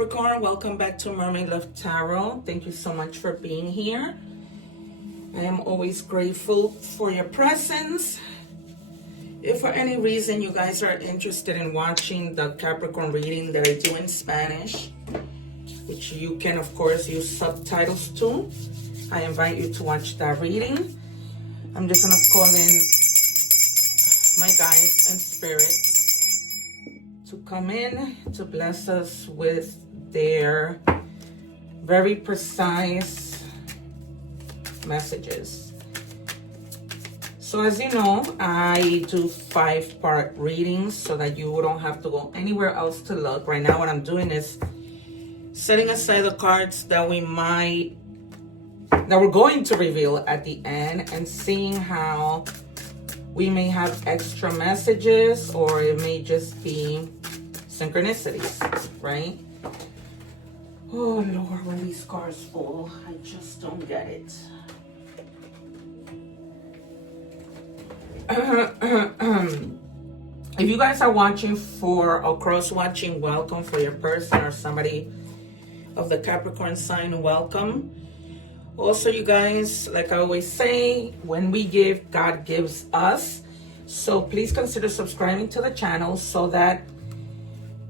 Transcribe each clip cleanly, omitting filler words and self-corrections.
Capricorn, welcome back to Mermaid Love Tarot. Thank you so much for being here. I am always grateful for your presence. If for any reason you guys are interested in watching the Capricorn reading that I do in Spanish, which you can of course use subtitles to, I invite you to watch that reading. I'm just gonna call in my guides and spirit to come in to bless us with their very precise messages. So as you know, I do 5-part readings so that you don't have to go anywhere else to look. Right now what I'm doing is setting aside the cards that we're going to reveal at the end and seeing how we may have extra messages, or it may just be synchronicities, right? Oh Lord, when these cards fall, I just don't get it. If you guys are watching or cross-watching, welcome. For your person or somebody of the Capricorn sign, welcome. Also, you guys, like I always say, when we give, God gives us. So please consider subscribing to the channel so that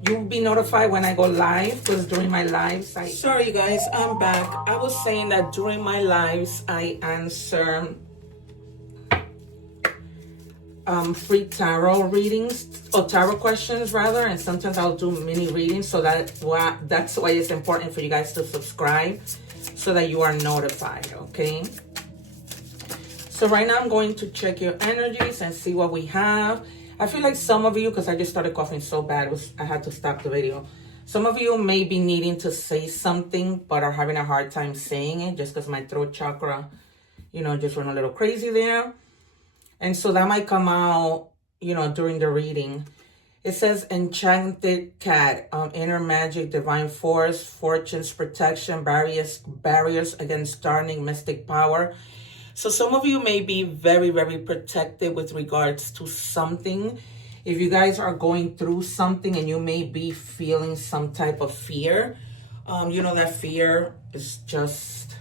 you'll be notified when I go live, because during my lives, sorry you guys, I'm back. I was saying that during my lives, I answer free tarot readings, or tarot questions rather, and sometimes I'll do mini readings. So that's why it's important for you guys to subscribe so that you are notified, okay? So right now I'm going to check your energies and see what we have. I feel like some of you, because I just started coughing so bad, I had to stop the video. Some of you may be needing to say something but are having a hard time saying it just because my throat chakra, just went a little crazy there. And so that might come out, during the reading. It says enchanted cat, inner magic, divine force, fortune's protection, barriers against darning mystic power. So some of you may be very, very protected with regards to something. If you guys are going through something and you may be feeling some type of fear, that fear is just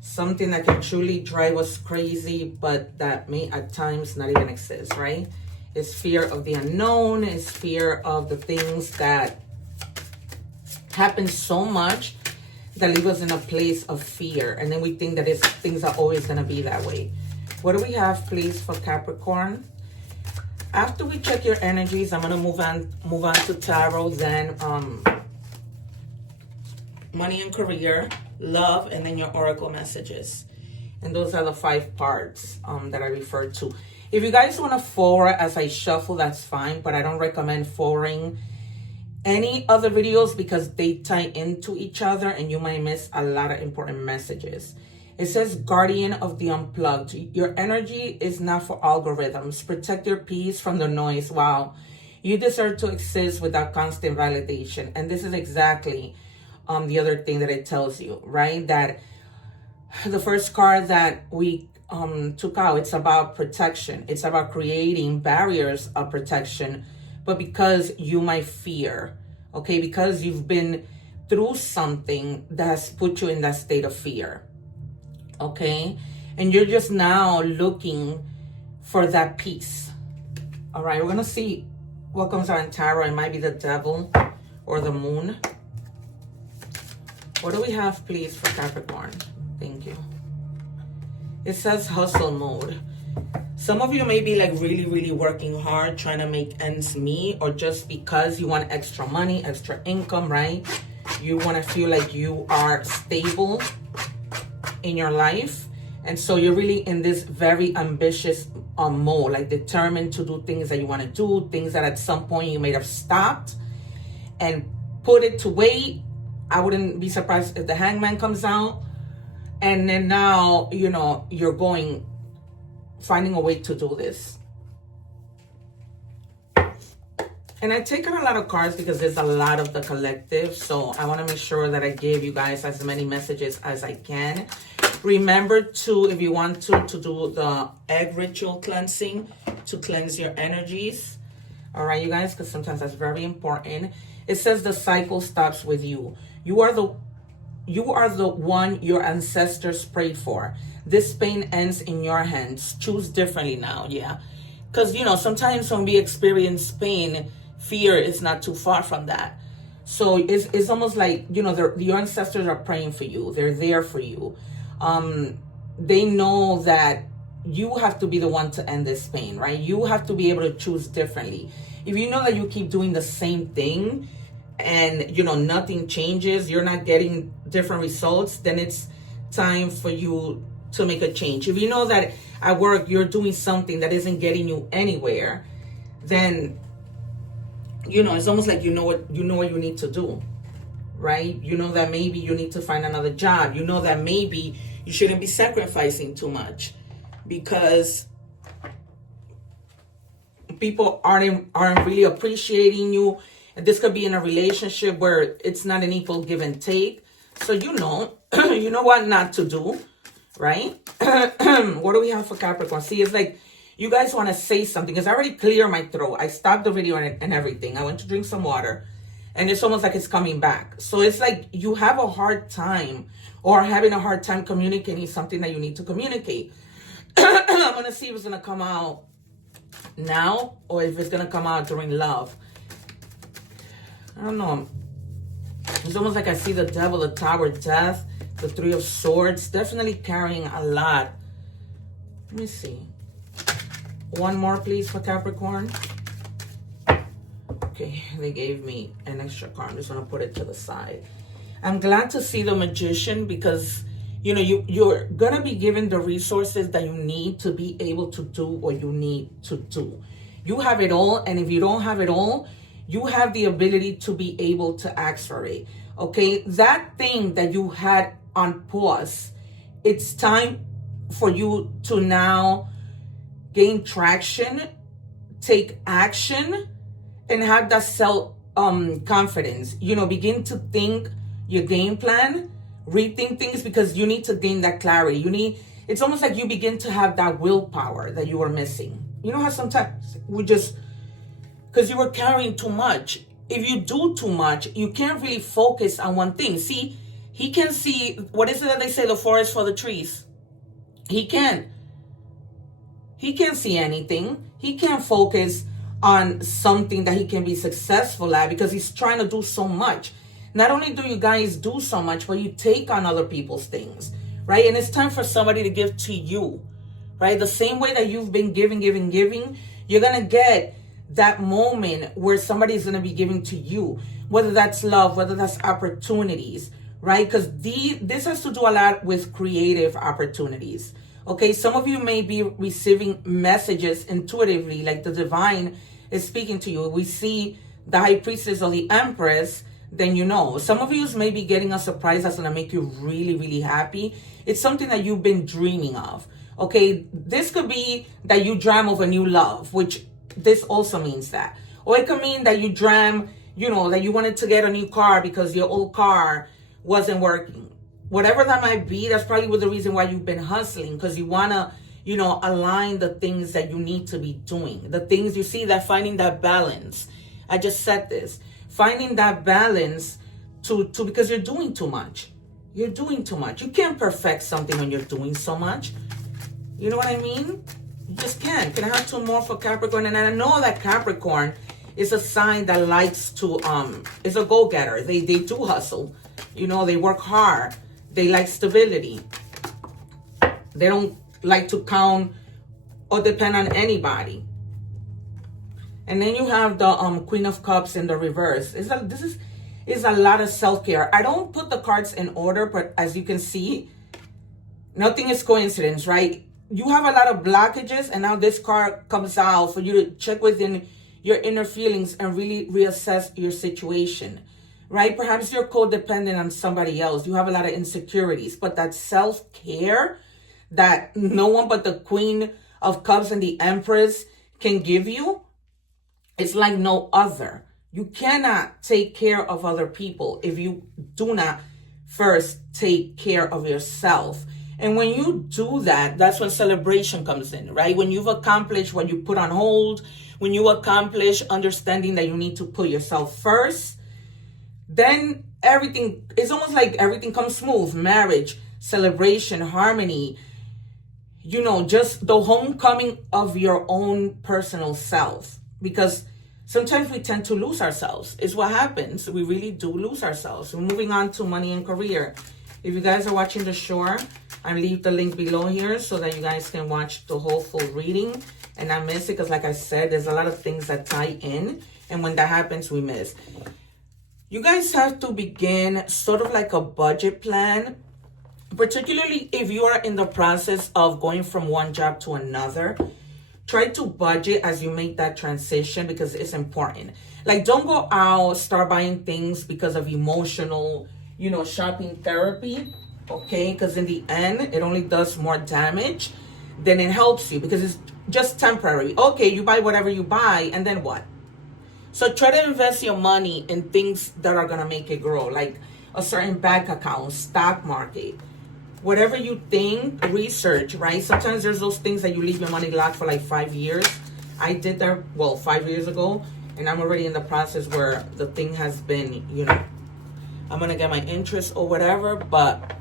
something that can truly drive us crazy, but that may at times not even exist, right? It's fear of the unknown. It's fear of the things that happen so much that leave us in a place of fear. And then we think that things are always going to be that way. What do we have, please, for Capricorn? After we check your energies, I'm going to move on to tarot, then money and career, love, and then your oracle messages. And those are the 5 parts that I referred to. If you guys want to forward as I shuffle, that's fine, but I don't recommend forwarding any other videos because they tie into each other and you might miss a lot of important messages. It says guardian of the unplugged. Your energy is not for algorithms. Protect your peace from the noise. Wow. You deserve to exist without constant validation. And this is exactly the other thing that it tells you, right? That the first card that we took out, it's about protection. It's about creating barriers of protection, but because you might fear, okay? Because you've been through something that has put you in that state of fear, okay? And you're just now looking for that peace. All right, we're gonna see what comes out in tarot. It might be the devil or the moon. What do we have, please, for Capricorn? Thank you. It says hustle mode. Some of you may be like really, really working hard, trying to make ends meet, or just because you want extra money, extra income, right? You want to feel like you are stable in your life. And so you're really in this very ambitious mode, like determined to do things that you want to do, things that at some point you may have stopped and put it to wait. I wouldn't be surprised if the hangman comes out. And then now, you're finding a way to do this. And I've taken a lot of cards because there's a lot of the collective. So I want to make sure that I gave you guys as many messages as I can. Remember to, if you want to do the egg ritual cleansing to cleanse your energies. All right, you guys, because sometimes that's very important. It says the cycle stops with you. You are the one your ancestors prayed for. This pain ends in your hands. Choose differently now. Yeah. Because, sometimes when we experience pain, fear is not too far from that. So it's almost like, your ancestors are praying for you. They're there for you. They know that you have to be the one to end this pain, right? You have to be able to choose differently. If you know that you keep doing the same thing and, nothing changes, you're not getting different results, then it's time for you to make a change. If you know that at work you're doing something that isn't getting you anywhere, then, it's almost like you know what you need to do, right? You know that maybe you need to find another job. You know that maybe you shouldn't be sacrificing too much because people aren't really appreciating you. And this could be in a relationship where it's not an equal give and take. So you know what not to do, right? What do we have for Capricorn? See, it's like you guys want to say something. It's already clear my throat. I stopped the video and everything. I went to drink some water. And it's almost like it's coming back. So it's like you have a hard time or having a hard time communicating something that you need to communicate. I'm going to see if it's going to come out now or if it's going to come out during love. I don't know. It's almost like I see the devil, the tower, death, the three of swords, definitely carrying a lot. Let me see. One more, please, for Capricorn. Okay, they gave me an extra card. I'm just going to put it to the side. I'm glad to see the Magician because, you're going to be given the resources that you need to be able to do what you need to do. You have it all, and if you don't have it all, you have the ability to be able to ask for it. Okay, that thing that you had on pause, it's time for you to now gain traction, take action, and have that self confidence. Begin to think your game plan, rethink things because you need to gain that clarity. It's almost like you begin to have that willpower that you were missing. You know how sometimes because you were carrying too much. If you do too much, you can't really focus on one thing. See, he can see, what is it that they say, the forest for the trees? He can't see anything. He can't focus on something that he can be successful at because he's trying to do so much. Not only do you guys do so much, but you take on other people's things, right? And it's time for somebody to give to you, right? The same way that you've been giving, you're going to get that moment where somebody's going to be giving to you, whether that's love, whether that's opportunities, right? Because this has to do a lot with creative opportunities. Okay, some of you may be receiving messages intuitively, like the divine is speaking to you. We see the high priestess or the empress, then Some of you may be getting a surprise that's going to make you really, really happy. It's something that you've been dreaming of. Okay, this could be that you dream of a new love, which this also means that. Or it could mean that you dream, that you wanted to get a new car because your old car wasn't working. Whatever that might be, that's probably the reason why you've been hustling, because you want to, align the things that you need to be doing. The things you see, that finding that balance. I just said this. Finding that balance to because you're doing too much. You're doing too much. You can't perfect something when you're doing so much. You know what I mean? You just can't. Can I have two more for Capricorn? And I know that Capricorn is a sign that likes to, is a go-getter. They do hustle. They work hard. They like stability. They don't like to count or depend on anybody. And then you have the Queen of Cups in the reverse. This is a lot of self-care. I don't put the cards in order, but as you can see, nothing is coincidence, right? You have a lot of blockages, and now this card comes out for you to check within your inner feelings and really reassess your situation, right? Perhaps you're codependent on somebody else. You have a lot of insecurities, but that self-care that no one but the Queen of Cups and the Empress can give you, it's like no other. You cannot take care of other people if you do not first take care of yourself. And when you do that, that's when celebration comes in, right? When you've accomplished what you put on hold, when you accomplish understanding that you need to put yourself first, then everything, it's almost like everything comes smooth. Marriage, celebration, harmony, you know, just the homecoming of your own personal self. Because sometimes we tend to lose ourselves. It's what happens. We really do lose ourselves. We're moving on to money and career. If you guys are watching the show, I'll leave the link below here so that you guys can watch the whole full reading and not miss it. Because like I said, there's a lot of things that tie in. And when that happens, we miss. You guys have to begin sort of like a budget plan, particularly if you are in the process of going from one job to another. Try to budget as you make that transition because it's important. Like, don't go out, start buying things because of emotional, you know, shopping therapy, okay? Because in the end, it only does more damage than it helps you because it's just temporary. Okay, you buy whatever you buy, and then what? So try to invest your money in things that are going to make it grow, like a certain bank account, stock market. Whatever you think, research, right? Sometimes there's those things that you leave your money locked for like 5 years. I did that, well, 5 years ago, and I'm already in the process where the thing has been, you know, I'm going to get my interest or whatever, but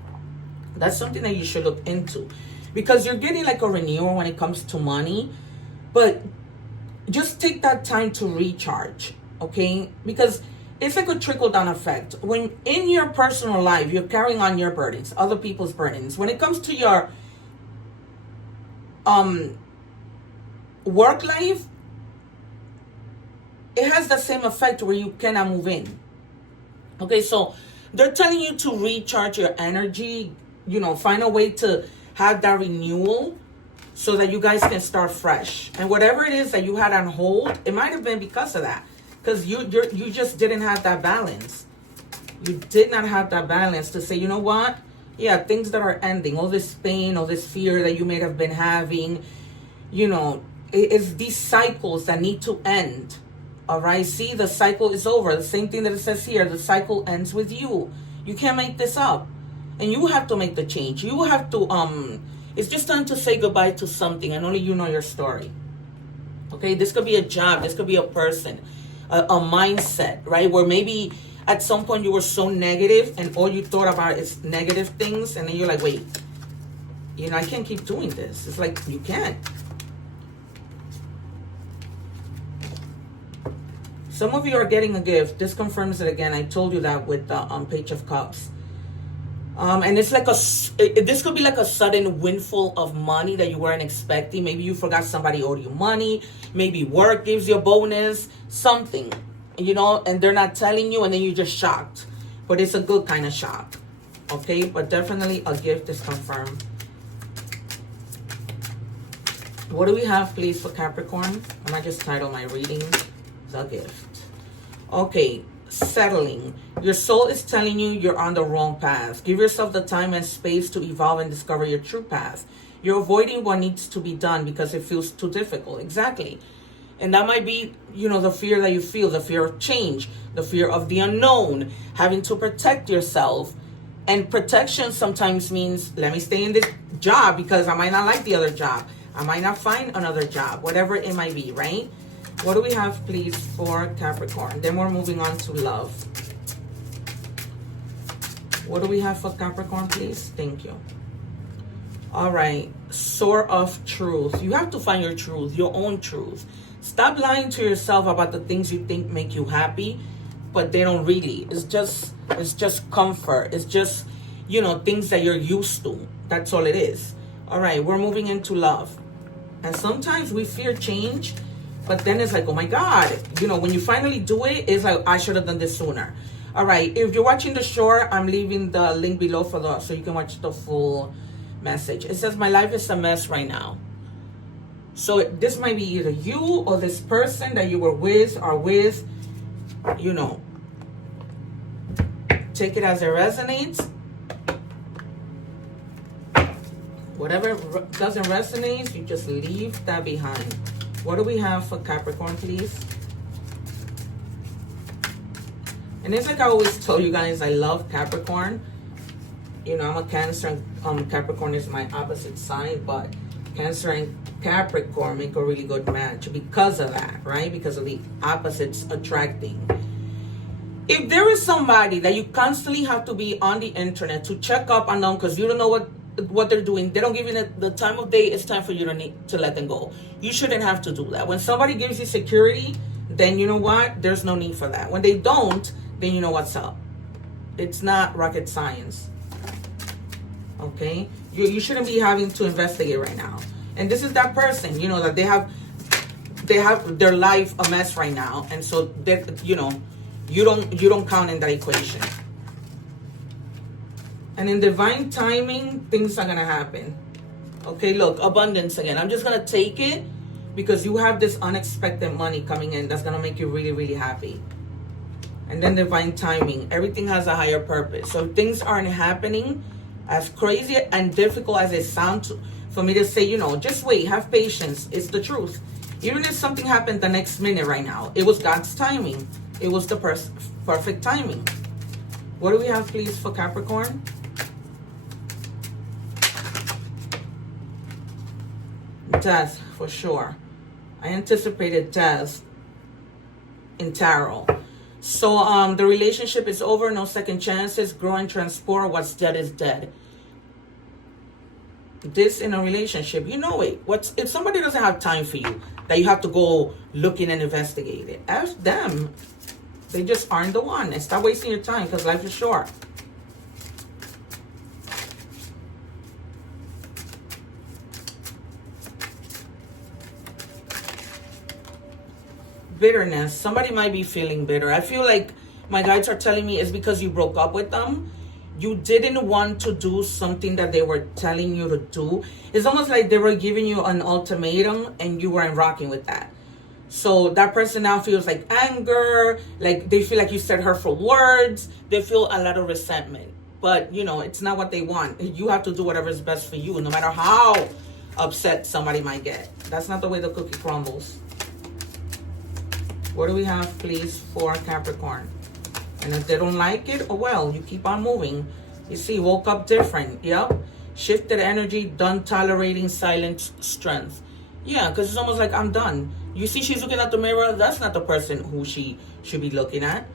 that's something that you should look into because you're getting like a renewal when it comes to money, but just take that time to recharge, okay? Because it's like a trickle-down effect. When in your personal life, you're carrying on your burdens, other people's burdens. When it comes to your work life, it has the same effect where you cannot move in. Okay, so they're telling you to recharge your energy, you know, find a way to have that renewal so that you guys can start fresh. And whatever it is that you had on hold, it might have been because of that. Because you just didn't have that balance. You did not have that balance to say, you know what? Yeah, things that are ending, all this pain, all this fear that you may have been having, you know, it's these cycles that need to end. All right? See, the cycle is over. The same thing that it says here, the cycle ends with you. You can't make this up. And you have to make the change. You have to, it's just time to say goodbye to something and only you know your story. Okay? This could be a job. This could be a person. A mindset, right? Where maybe at some point you were so negative and all you thought about is negative things. And then you're like, wait, you know, I can't keep doing this. It's like, you can't. Some of you are getting a gift. This confirms it again. I told you that with the Page of Cups. And it's like this could be like a sudden windfall of money that you weren't expecting. Maybe you forgot somebody owed you money. Maybe work gives you a bonus, something, you know, and they're not telling you and then you're just shocked. But it's a good kind of shock, okay? But definitely a gift is confirmed. What do we have, please, for Capricorn? I might just title my reading, The Gift. Okay. Settling. Your soul is telling you you're on the wrong path. Give yourself the time and space to evolve and discover your true path. You're avoiding what needs to be done because it feels too difficult. Exactly. And that might be, you know, the fear that you feel, the fear of change, the fear of the unknown, having to protect yourself. And protection sometimes means, let me stay in this job because I might not like the other job. I might not find another job, whatever it might be, right? What do we have, please, for Capricorn? Then we're moving on to love. What do we have for Capricorn, please? Thank you. All right. Sword of Truth. You have to find your truth, your own truth. Stop lying to yourself about the things you think make you happy, but they don't really. It's just comfort. It's just, you know, things that you're used to. That's all it is. All right. We're moving into love. And sometimes we fear change. But then it's like, oh my God, you know, when you finally do it, it's like, I should have done this sooner. All right. If you're watching the show, I'm leaving the link below so you can watch the full message. It says, my life is a mess right now. So this might be either you or this person that you were with or with, you know, take it as it resonates. Whatever doesn't resonate, you just leave that behind. What do we have for Capricorn, please? And it's like I always tell you guys, I love Capricorn. You know, I'm a Cancer, and Capricorn is my opposite sign, but Cancer and Capricorn make a really good match because of that, right? Because of the opposites attracting. If there is somebody that you constantly have to be on the internet to check up on them because you don't know what they're doing, they don't give you the time of day, it's time for you to let them go. You shouldn't have to do that. When somebody gives you security, then you know what? There's no need for that. When they don't, then you know what's up. It's not rocket science. Okay? You shouldn't be having to investigate right now. And this is that person, you know, that they have their life a mess right now. And so, you know, you don't count in that equation. And in divine timing, things are going to happen. Okay, look, abundance again. I'm just going to take it because you have this unexpected money coming in that's going to make you really, really happy. And then divine timing. Everything has a higher purpose. So things aren't happening as crazy and difficult as it sounds for me to say, you know, just wait, have patience. It's the truth. Even if something happened the next minute right now, it was God's timing. It was the perfect timing. What do we have, please, for Capricorn? Death, for sure. I anticipated death in tarot. So the relationship is over, no second chances, grow and transport, what's dead is dead. This in a relationship, you know it. If somebody doesn't have time for you, that you have to go looking and investigate it, ask them. They just aren't the one. And stop wasting your time because life is short. Bitterness. Somebody might be feeling bitter. I feel like my guides are telling me it's because you broke up with them. You didn't want to do something that they were telling you to do. It's almost like they were giving you an ultimatum and you weren't rocking with that. So that person now feels like anger, like they feel like you said hurtful words. They feel a lot of resentment. But, you know, it's not what they want. You have to do whatever is best for you, no matter how upset somebody might get. That's not the way the cookie crumbles. What do we have, please, for Capricorn? And if they don't like it, oh well, you keep on moving. You see, woke up different. Yep. Shifted energy, done tolerating silent strength. Yeah, because it's almost like I'm done. You see she's looking at the mirror. That's not the person who she should be looking at.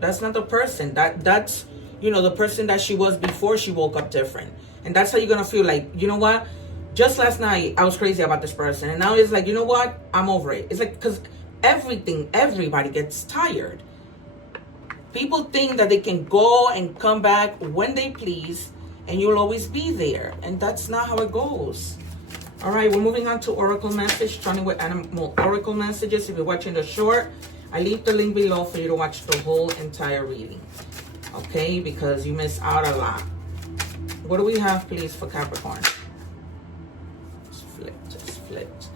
That's not the person. That's, you know, the person that she was before she woke up different. And that's how you're going to feel like, you know what? Just last night, I was crazy about this person. And now it's like, you know what? I'm over it. It's like, because everybody gets tired. People think that they can go and come back when they please, and you'll always be there. And that's not how it goes. All right, we're moving on to Oracle message, starting with animal Oracle messages. If you're watching the short, I leave the link below for you to watch the whole entire reading. Okay, because you miss out a lot. What do we have, please, for Capricorn? Just flipped.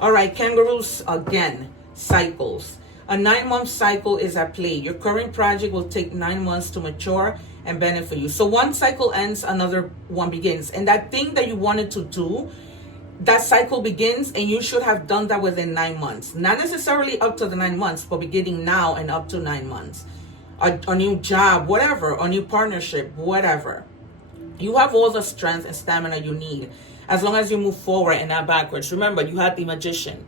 All right, kangaroos again. Cycles. A 9-month cycle is at play. Your current project will take 9 months to mature and benefit you. So one cycle ends, another one begins. And that thing that you wanted to do, that cycle begins, and you should have done that within 9 months. Not necessarily up to the 9 months, but beginning now and up to 9 months. A new job, whatever, a new partnership, whatever. You have all the strength and stamina you need as long as you move forward and not backwards. Remember, you had the magician.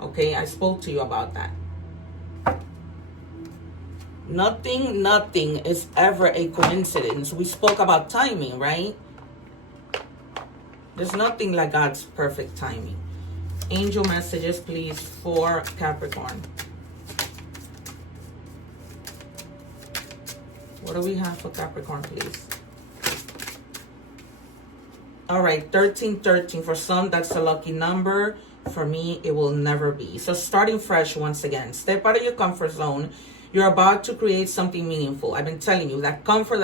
Okay, I spoke to you about that. Nothing is ever a coincidence. We spoke about timing, right? There's nothing like God's perfect timing. Angel messages, please, for Capricorn. What do we have for Capricorn, please? All right, 1313. For some, that's a lucky number. For me, it will never be. So starting fresh once again. Step out of your comfort zone. You're about to create something meaningful. I've been telling you that comfort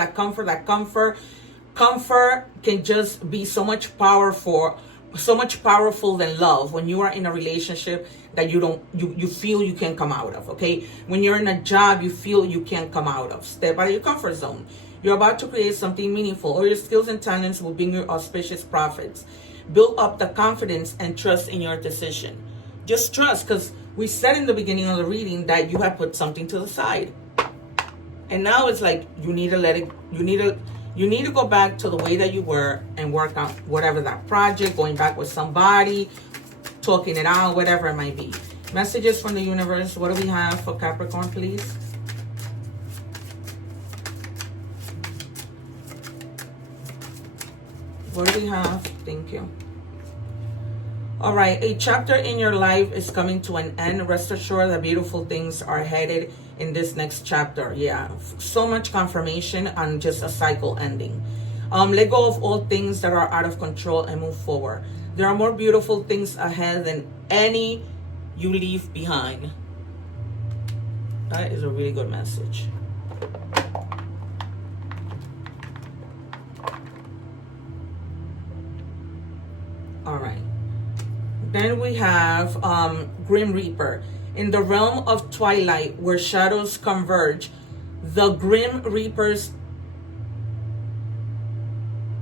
can just be so much powerful than love when you are in a relationship that you feel you can't come out of. Okay, when you're in a job you feel you can't come out of. Step out of your comfort zone. You're about to create something meaningful. All your skills and talents will bring you auspicious profits. Build up the confidence and trust in your decision. Just trust, because we said in the beginning of the reading that you have put something to the side. And now it's like you need to let it, you need to go back to the way that you were and work on whatever that project, going back with somebody, talking it out, whatever it might be. Messages from the universe. What do we have for Capricorn, please? What do we have? Thank you. All right, a chapter in your life is coming to an end. Rest assured that beautiful things are headed in this next chapter. Yeah, so much confirmation on just a cycle ending. Let go of all things that are out of control and move forward. There are more beautiful things ahead than any you leave behind. That is a really good message. All right. Then we have Grim Reaper. In the realm of twilight where shadows converge, the Grim Reapers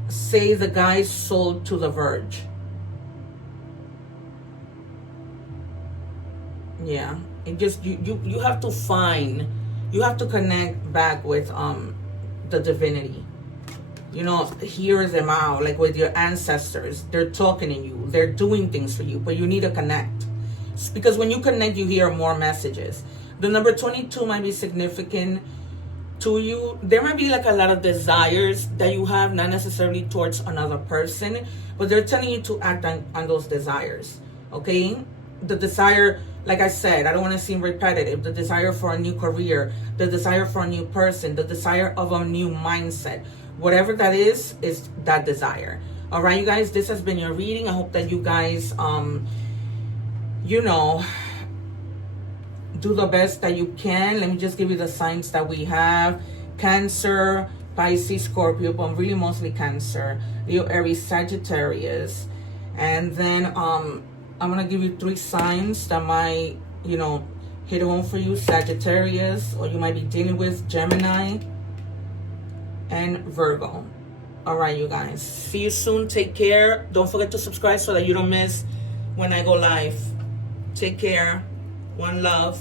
say the guy's soul to the verge. Yeah, it just you have to find, you have to connect back with the divinity. You know, hear them out, like with your ancestors. They're talking to you, they're doing things for you, but you need to connect. It's because when you connect, you hear more messages. The number 22 might be significant to you. There might be like a lot of desires that you have, not necessarily towards another person, but they're telling you to act on those desires. Okay, the desire, like I said, I don't want to seem repetitive. The desire for a new career, the desire for a new person, the desire of a new mindset. Whatever that is that desire. All right, you guys, this has been your reading. I hope that you guys, you know, do the best that you can. Let me just give you the signs that we have. Cancer, Pisces, Scorpio, but really mostly Cancer, Leo, Aries, Sagittarius. And then I'm going to give you 3 signs that might, you know, hit home for you. Sagittarius, or you might be dealing with Gemini and Virgo. All right, you guys, see you soon. Take care. Don't forget to subscribe so that you don't miss when I go live. Take care. One love.